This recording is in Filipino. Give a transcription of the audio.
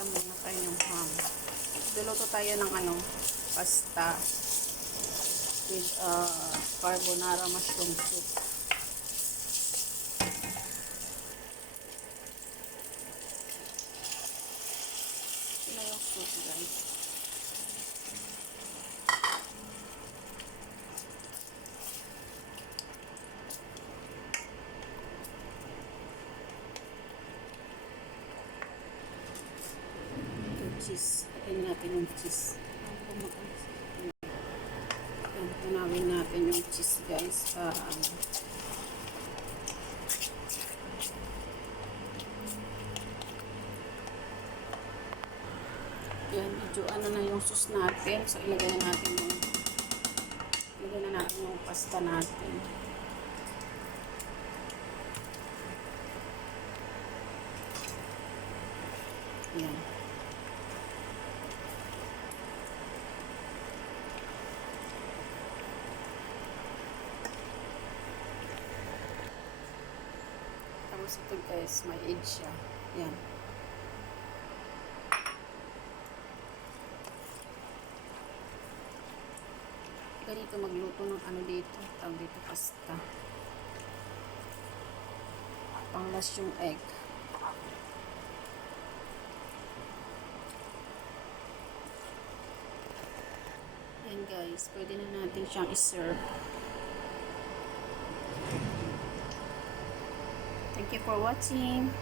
Pagisa muna tayo yung ham. Luluto tayo ng pasta with carbonara mushroom soup. Ito na yung soup, guys. Cheese. Atin natin yung cheese. Tunawin natin yung cheese, guys. Yan, medyo na yung sauce natin. So, ilagay na natin yung pasta natin. Yan. Tapos ito, guys, may edge siya. Yan. Ganito magluto ng dito. Tawag dito pasta. Panglas yung egg. Yan, guys. Pwede na natin siyang iserve. Thank you for watching.